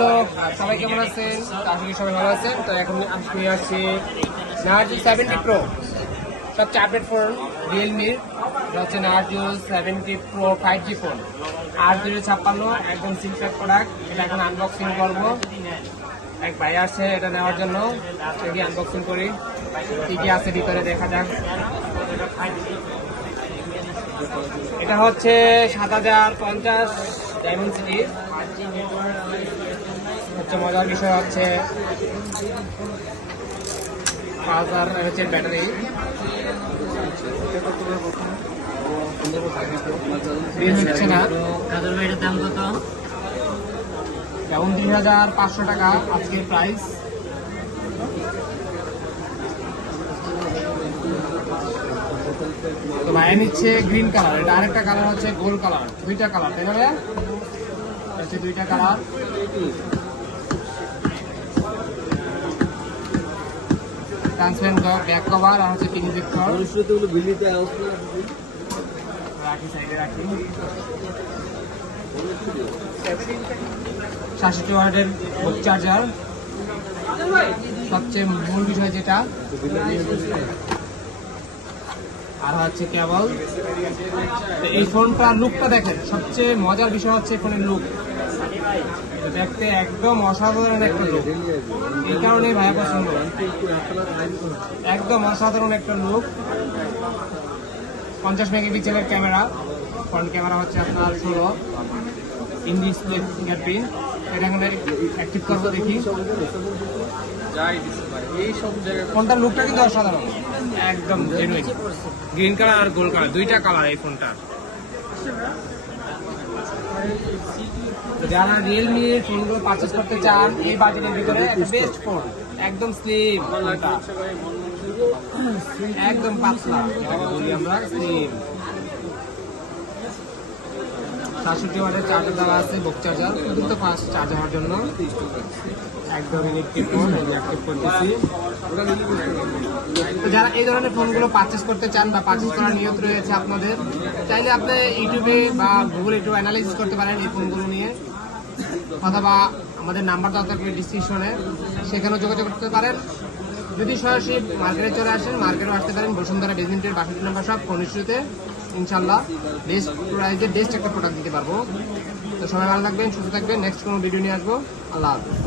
Hello, সবাই কেমন আছেন? আশা করি সবাই ভালো আছেন। তো এখন আমি আসছি নার্জো 70 প্রো, সবচেয়ে আপডেট ফোন রিয়েলমির। এটা হচ্ছে নার্জো 70 প্রো 5G ফোন, 8/256, একদম সিলপ্যাক প্রোডাক্ট। এটা এখন আনবক্সিং করবো। এক ভাই আসছে এটা নেওয়ার জন্য, দেখি আনবক্সিং করি কি কি আছে ভিতরে, দেখা যাক। এটা হচ্ছে 7050 ডায়মেনসিটি। সবচেয়ে মজার বিষয় হচ্ছে 5000 mAh ব্যাটারি। হচ্ছে না, দাম কত? যেমন 2500 টাকা আজকের প্রাইস। তো ভাইয়া নিচ্ছে গ্রিন কালার, এটা আরেকটা কালার হচ্ছে গোল্ড কালার, দুইটা কালার, তাই না ভাইয়া? হচ্ছে দুইটা কালার। ট্রান্সপারেন্ট ব্যাক কভার আর হচ্ছে পিন ইজেক্টর। রাখি সাইডে রাখি। 67 ওয়াটের বুক চার্জার। সবচেয়ে মূল বিষয় যেটা, আর হচ্ছে কেবল। এই ফোনটার লুকটা দেখেন, সবচেয়ে মজার বিষয় হচ্ছে ফোনের লুক। দেখতে একদম অসাধারণ একটা লুক, এই কারণেই ভাইয়া পছন্দ। একদম অসাধারণ একটা লুক। 50 মেগাপিক্সেলের ক্যামেরা, ফ্রন্ট ক্যামেরা হচ্ছে আপনার 16, ইন ডিসপ্লে ফিঙ্গারপ্রিন্ট। এটা এখানে অ্যাক্টিভ করবো, দেখি। ফোনটার লুকটা কিন্তু অসাধারণ, একদম জেনুইন। গ্রিন কালার আর গোল্ড কালার, দুইটা কালার এই ফোনটা। যারা রিয়েলমি ফোনগুলো পারচেস করতে চান এই বাজেটের ভিতরে, বেস্ট ফোন। একদম স্লিম, একদম পাতলা, বলি আমরা স্লিম। 67 ওয়াটের চার্জার দেওয়া আছে, বুক চার্জার, দ্রুত ফাস্ট চার্জ হওয়ার জন্য। একদম ইলেকট্রিক ফোন, অ্যাক্টিভ করতেছি। তো যারা এই ধরনের ফোনগুলো পারচেস করতে চান বা পারচেস করার নিয়ত রয়েছে আপনাদের, চাইলে আপনি ইউটিউবে বা গুগলে একটু অ্যানালাইসিস করতে পারেন এই ফোনগুলো নিয়ে, অথবা আমাদের নাম্বার দেওয়া থাকবে ডিসক্রিপশনে, সেখানেও যোগাযোগ করতে পারেন। যদি সরাসরি মার্কেটে চলে আসেন, মার্কেটেও আসতে পারেন। বসুন্ধরা বেসমেন্টের 62 নম্বর শপ, ফোন ইস্যুতে। ইনশাল্লাহ বেস্ট প্রাইজে বেস্ট একটা প্রোডাক্ট দিতে পারবো। তো সবাই ভালো থাকবেন, সুস্থ থাকবেন। নেক্সট কোনো ভিডিও নিয়ে আসবো। আল্লাহ হাফেজ।